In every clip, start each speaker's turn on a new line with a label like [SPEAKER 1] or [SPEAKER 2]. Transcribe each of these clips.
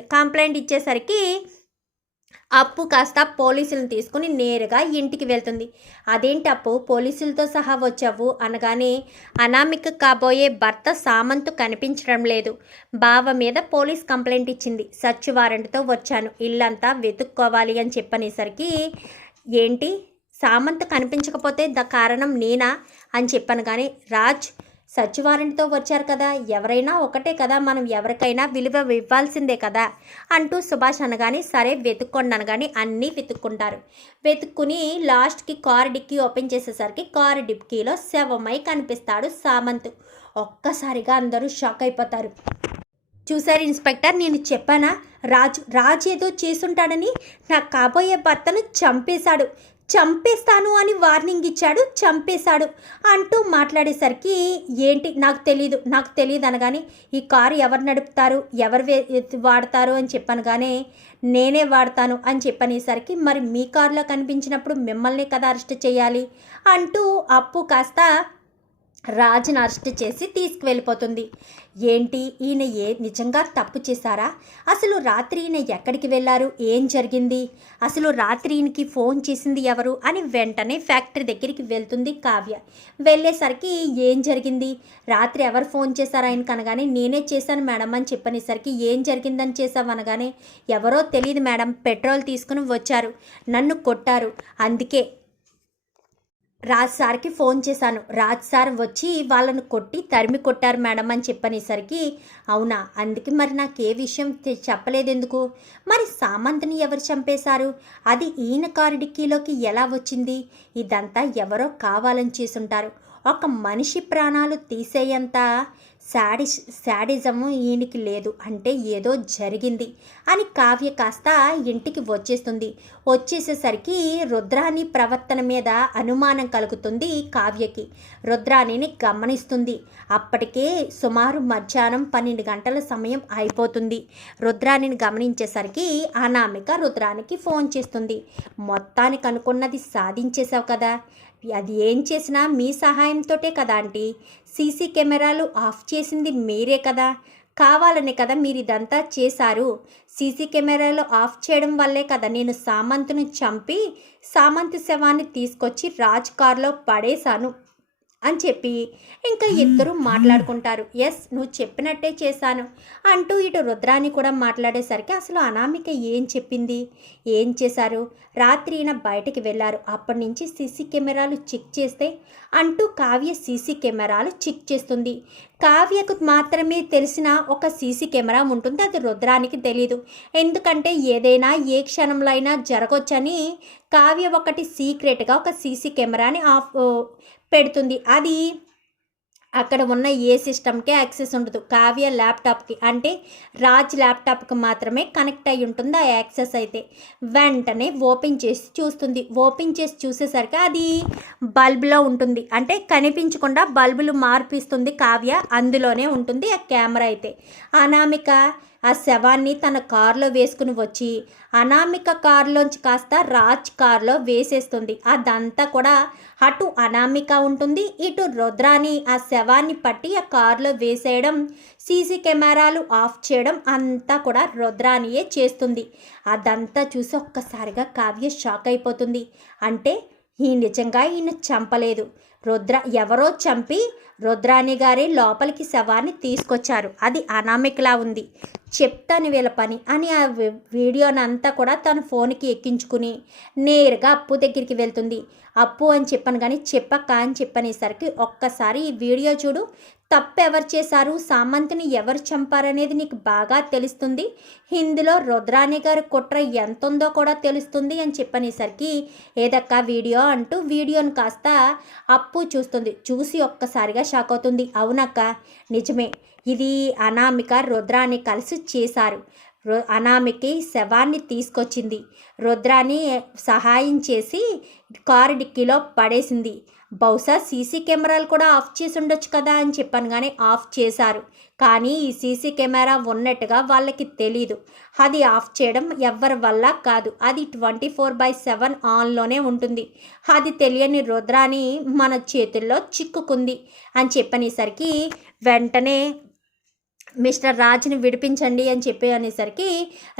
[SPEAKER 1] Complaint ఇచ్చేసరికి అప్పు కాస్త పోలీసులను తీసుకుని నేరుగా ఇంటికి వెళ్తుంది. అదేంటి అప్పు? పోలీసులతో సహా వచ్చావు? అనగానే అనామిక కాబోయే భర్త సామంతు కనిపించడం లేదు. బావ మీద పోలీస్ కంప్లైంట్ ఇచ్చింది. సర్చ్ వారెంట్తో వచ్చాను. ఇల్లంతా వెతుక్కోవాలి అని చెప్పనేసరికి ఏంటి? సామంత్ కనిపించకపోతే ద కారణం నేనా? అని చెప్పాను కానీ రాజ్ సచ్ వారెంట్తో వచ్చారు కదా ఎవరైనా ఒకటే కదా మనం ఎవరికైనా విలువ ఇవ్వాల్సిందే కదా అంటూ సుభాష్ అనగానే సరే వెతుక్కోండి అనగానే అన్నీ వెతుక్కుంటారు. వెతుక్కుని లాస్ట్కి కార్ డిక్కీ ఓపెన్ చేసేసరికి కార్ డిక్కీలో శవమై కనిపిస్తాడు సామంత్. ఒక్కసారిగా అందరూ షాక్ అయిపోతారు. చూశారు ఇన్స్పెక్టర్ నేను చెప్పానా? రాజు రాజు ఏదో చేసుంటాడని? నా కాబోయే భర్తను చంపేశాడు. చంపేస్తాను అని వార్నింగ్ ఇచ్చాడు చంపేశాడు అంటూ మాట్లాడేసరికి ఏంటి? నాకు తెలీదు నాకు తెలియదు అనగానే ఈ కారు ఎవరు నడుపుతారు ఎవరు వాడతారు అని చెప్పాను కానీ నేనే వాడతాను అని చెప్పనేసరికి మరి మీ కారులో కనిపించినప్పుడు మిమ్మల్ని కదా అరెస్ట్ చేయాలి? అంటూ అప్పు కాస్త రాజును అరెస్ట్ చేసి తీసుకువెళ్ళిపోతుంది. ఏంటి? ఈయన ఏ నిజంగా తప్పు చేశారా? అసలు రాత్రి ఈయన ఎక్కడికి వెళ్ళారు? ఏం జరిగింది? అసలు రాత్రి ఈయనకి ఫోన్ చేసింది ఎవరు? అని వెంటనే ఫ్యాక్టరీ దగ్గరికి వెళ్తుంది కావ్య. వెళ్ళేసరికి ఏం జరిగింది? రాత్రి ఎవరు ఫోన్ చేశారు ఆయనకు అనగానే నేనే చేశాను మేడం అని చెప్పనేసరికి ఏం జరిగిందని చేసావు అనగానే ఎవరో తెలియదు మేడం పెట్రోల్ తీసుకుని వచ్చారు. నన్ను కొట్టారు. అందుకే రాజ్ సార్కి ఫోన్ చేశాను. రాజ్ సార్ వచ్చి వాళ్ళను కొట్టి తరిమి కొట్టారు మేడం అని చెప్పనేసరికి అవునా? అందుకే మరి నాకు ఏ విషయం చెప్పలేదెందుకు? చెప్పలేదు ఎందుకు మరి సామంత్ని ఎవరు చంపేశారు? అది ఈయన కారు డిక్కీలోకి ఎలా వచ్చింది? ఇదంతా ఎవరో కావాలని చేసుంటారు ఒక మనిషి ప్రాణాలు తీసేయంత శాడి శాడిజము ఈయనకి లేదు. అంటే ఏదో జరిగింది అని కావ్య కాస్త ఇంటికి వచ్చేస్తుంది. వచ్చేసేసరికి రుద్రాణి ప్రవర్తన మీద అనుమానం కలుగుతుంది కావ్యకి. రుద్రాణిని గమనిస్తుంది. అప్పటికే సుమారు మధ్యాహ్నం పన్నెండు గంటల సమయం అయిపోతుంది. రుద్రాణిని గమనించేసరికి అనామిక రుద్రానికి ఫోన్ చేస్తుంది. మొత్తానికి అనుకున్నది సాధించేశావు కదా. అది ఏం చేసినా మీ సహాయంతోటే కదా ఆంటీ. సీసీ కెమెరాలు ఆఫ్ చేసింది మీరే కదా. కావాలనే కదా మీరు ఇదంతా చేశారు. సీసీ కెమెరాలు ఆఫ్ చేయడం వల్లే కదా నేను సామంతును చంపి సామంత్ శవాన్ని తీసుకొచ్చి రాజ్ కార్లో పడేశాను. అని చెప్పి ఇంకా ఇద్దరు మాట్లాడుకుంటారు. ఎస్ నువ్వు చెప్పినట్టే చేశాను అంటూ ఇటు రుద్రాని కూడా మాట్లాడేసరికి అసలు అనామిక ఏం చెప్పింది? ఏం చేశారు? రాత్రి ఈయన బయటికి వెళ్ళారు. అప్పటి నుంచి సీసీ కెమెరాలు చెక్ చేస్తే అంటూ కావ్య సీసీ కెమెరాలు చెక్ చేస్తుంది. కావ్యకు మాత్రమే తెలిసిన ఒక సీసీ కెమెరా ఉంటుంది. అది రుద్రానికి తెలియదు ఎందుకంటే ఏదైనా ఏ క్షణంలో అయినా జరగొచ్చని కావ్య ఒకటి సీక్రెట్గా ఒక సీసీ కెమెరాని ఆఫ్ పెడుతుంది. అది అక్కడ ఉన్న ఏ సిస్టమ్కే యాక్సెస్ ఉండదు. కావ్య ల్యాప్టాప్కి అంటే రాజ్ ల్యాప్టాప్కి మాత్రమే కనెక్ట్ అయి ఉంటుంది ఆ యాక్సెస్ అయితే. వెంటనే ఓపెన్ చేసి చూస్తుంది. ఓపెన్ చేసి చూసేసరికి అది బల్బ్లో ఉంటుంది. అంటే కనిపించకుండా బల్బులు మార్పిస్తుంది కావ్య. అందులోనే ఉంటుంది ఆ కెమెరా అయితే. అనామిక ఆ శవాన్ని తన కారులో వేసుకుని వచ్చి అనామిక కారులోంచి కాస్త రాజ్ కారులో వేసేస్తుంది. అదంతా కూడా అటు అనామిక ఉంటుంది ఇటు రుద్రాని ఆ శవాన్ని పట్టి ఆ కారులో వేసేయడం సీసీ కెమెరాలు ఆఫ్ చేయడం అంతా కూడా రుద్రానియే చేస్తుంది. అదంతా చూసి ఒక్కసారిగా కావ్య షాక్ అయిపోతుంది. అంటే ఈ నిజంగా ఈయన చంపలేదు. రుద్ర ఎవరో చంపి రుద్రాణి గారి లోపలికి శవాన్ని తీసుకొచ్చారు. అది అనామికలా ఉంది. చెప్తాను వీళ్ళ పని అని ఆ వీడియోని అంతా కూడా తన ఫోన్కి ఎక్కించుకుని నేరుగా అప్పు దగ్గరికి వెళ్తుంది. అప్పు అని చెప్పాను కానీ చెప్పక్క అని చెప్పనేసరికి ఒక్కసారి ఈ వీడియో చూడు తప్పు ఎవరు చేశారు సామంతిని ఎవరు చంపారనేది నీకు బాగా తెలుస్తుంది. ఇందులో రుద్రాణి గారి కుట్ర ఎంత ఉందో కూడా తెలుస్తుంది అని చెప్పనేసరికి ఏదక్క వీడియో అంటూ వీడియోని కాస్త అప్పు చూస్తుంది. చూసి ఒక్కసారిగా షాక్ అవుతుంది. అవునక్క నిజమే. ఇది అనామిక రుద్రాన్ని కలిసి చేశారు. రు అనామికి శవాన్ని తీసుకొచ్చింది. రుద్రాన్ని సహాయం చేసి కారు డిక్కీలో పడేసింది. బహుశా సీసీ కెమెరాలు కూడా ఆఫ్ చేసి ఉండొచ్చు కదా అని చెప్పాను కానీ ఆఫ్ చేశారు. కానీ ఈ సీసీ కెమెరా ఉన్నట్టుగా వాళ్ళకి తెలీదు. అది ఆఫ్ చేయడం ఎవరి వల్ల కాదు. అది ట్వంటీ ఫోర్ బై సెవెన్ ఆన్లోనే ఉంటుంది. అది తెలియని రుద్రాని మన చేతుల్లో చిక్కుకుంది అని చెప్పనేసరికి వెంటనే మిస్టర్ రాజ్ని విడిపించండి అని చెప్పి అనేసరికి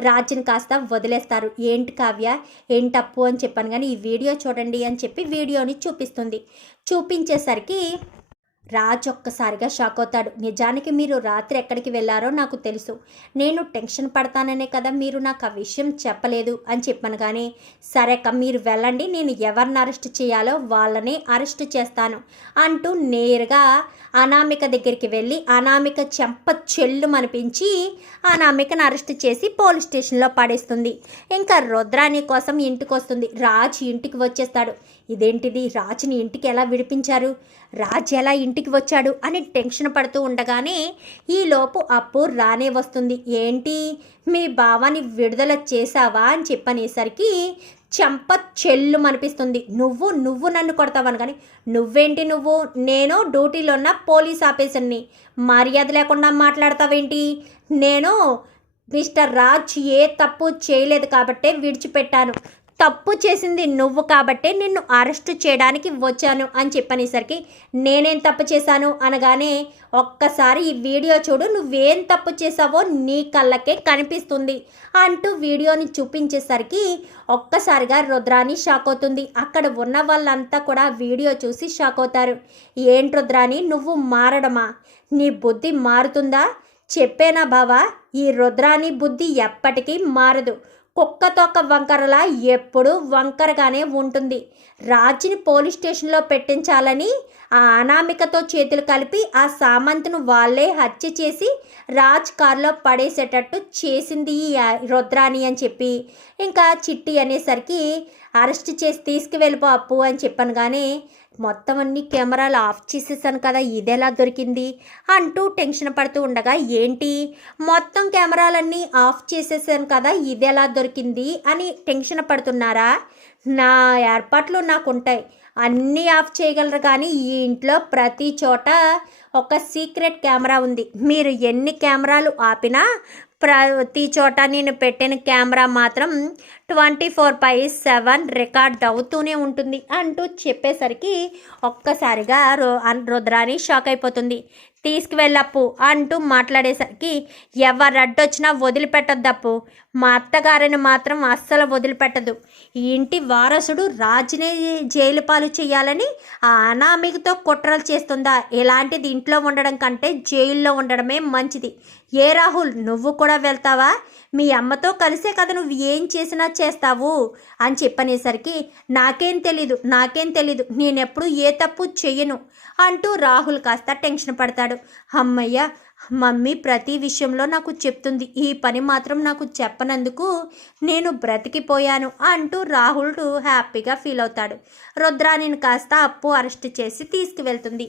[SPEAKER 1] రాజ్ని కాస్త వదిలేస్తారు. ఏంటి కావ్య? ఏంటి తప్పు అని చెప్పాను కానీ ఈ వీడియో చూడండి అని చెప్పి వీడియోని చూపిస్తుంది. చూపించేసరికి రాజ్ ఒక్కసారిగా షాక్ అవుతాడు. నిజానికి మీరు రాత్రి ఎక్కడికి వెళ్ళారో నాకు తెలుసు. నేను టెన్షన్ పడతాననే కదా మీరు నాకు ఆ విషయం చెప్పలేదు అని చెప్పాను కానీ సరే అక్క మీరు వెళ్ళండి. నేను ఎవరిని అరెస్ట్ చేయాలో వాళ్ళని అరెస్ట్ చేస్తాను అంటూ నేరుగా అనామిక దగ్గరికి వెళ్ళి అనామిక చెంప చెల్లు అనిపించి అనామికను అరెస్ట్ చేసి పోలీస్ స్టేషన్లో పడేస్తుంది. ఇంకా రుద్రాణి కోసం ఇంటికి వస్తుంది రాజ్ ఇంటికి వచ్చేస్తాడు. ఇదేంటిది? రాజుని ఇంటికి ఎలా విడిపించారు? రాజు ఎలా ఇంటికి వచ్చాడు? అని టెన్షన్ పడుతూ ఉండగానే ఈలోపు అప్పు రానే వస్తుంది. ఏంటి? మీ బావని విడుదల చేశావా? అని చెప్పనేసరికి చెంప చెల్లు అనిపిస్తుంది నువ్వు నువ్వు నన్ను కొడతావను కానీ నువ్వేంటి నువ్వు? నేను డ్యూటీలో ఉన్న పోలీస్ ఆఫీసర్ని. మర్యాద లేకుండా మాట్లాడతావేంటి? నేను మిస్టర్ రాజ్ ఏ తప్పు చేయలేదు కాబట్టే విడిచిపెట్టాను. తప్పు చేసింది నువ్వు కాబట్టే నిన్ను అరెస్ట్ చేయడానికి వచ్చాను అని చెప్పనేసరికి నేనేం తప్పు చేశాను అనగానే ఒక్కసారి ఈ వీడియో చూడు నువ్వేం తప్పు చేసావో నీ కళ్ళకే కనిపిస్తుంది అంటూ వీడియోని చూపించేసరికి ఒక్కసారిగా రుద్రాని షాక్ అవుతుంది. అక్కడ ఉన్న వాళ్ళంతా కూడా వీడియో చూసి షాక్ అవుతారు. ఏంటి రుద్రాని నువ్వు మారడమా? నీ బుద్ధి మారుతుందా? చెప్పేనా బావా? ఈ రుద్రాని బుద్ధి ఎప్పటికీ మారదు. కుక్క తొక్క వంకరలా ఎప్పుడూ వంకరగానే ఉంటుంది. రాజుని పోలీస్ స్టేషన్లో పెట్టించాలని ఆ అనామికతో చేతులు కలిపి ఆ సామంతును వాళ్ళే హత్య చేసి రాజ్ కారులో పడేసేటట్టు చేసింది ఈ రుద్రాణి అని చెప్పి. ఇంకా చిట్టి అనేసరికి అరెస్ట్ చేసి తీసుకువెళ్ళిపో అప్పు అని చెప్పాను కానీ మొత్తం అన్ని కెమెరాలు ఆఫ్ చేసేసాను కదా ఇది ఎలా దొరికింది అంటూ టెన్షన్ పడుతూ ఉండగా ఏంటి? మొత్తం కెమెరాలన్నీ ఆఫ్ చేసేసాను కదా ఇది ఎలా దొరికింది అని టెన్షన్ పడుతున్నారా? నా ఏర్పాట్లు నాకు ఉంటాయి. అన్నీ ఆఫ్ చేయగలరు కానీ ఈ ఇంట్లో ప్రతి చోట ఒక సీక్రెట్ కెమెరా ఉంది. మీరు ఎన్ని కెమెరాలు ఆపినా ప్రతి చోట నేను పెట్టిన కెమెరా మాత్రం twenty four by seven record అవుతూనే ఉంటుంది అంటూ చెప్పేసరికి ఒక్కసారిగా రో రుద్రాని షాక్ అయిపోతుంది. తీసుకువెళ్ళప్పు అంటూ మాట్లాడేసరికి ఎవరు అడ్డొచ్చినా వదిలిపెట్టద్దప్పు. మా అత్తగారిని మాత్రం అస్సలు వదిలిపెట్టదు. ఇంటి వారసుడు రాజునే జైలు పాలు చేయాలని ఆ అనామికతో కుట్రలు చేస్తుందా? ఇలాంటిది ఇంట్లో ఉండడం కంటే జైల్లో ఉండడమే మంచిది. ఏ రాహుల్ నువ్వు కూడా వెళ్తావా? మీ అమ్మతో కలిసే కదా నువ్వు ఏం చేసినా చేస్తావు అని చెప్పనేసరికి నాకేం తెలీదు నాకేం తెలీదు నేనెప్పుడు ఏ తప్పు చెయ్యను అంటూ రాహుల్ కాస్త టెన్షన్ పడతాడు. అమ్మయ్య మమ్మీ ప్రతి విషయంలో నాకు చెప్తుంది. ఈ పని మాత్రం నాకు చెప్పనందుకు నేను బ్రతికిపోయాను అంటూ రాహుల్ హ్యాపీగా ఫీల్ అవుతాడు రుద్రాణిని కాస్త అప్పు అరెస్ట్ చేసి తీసుకువెళ్తుంది.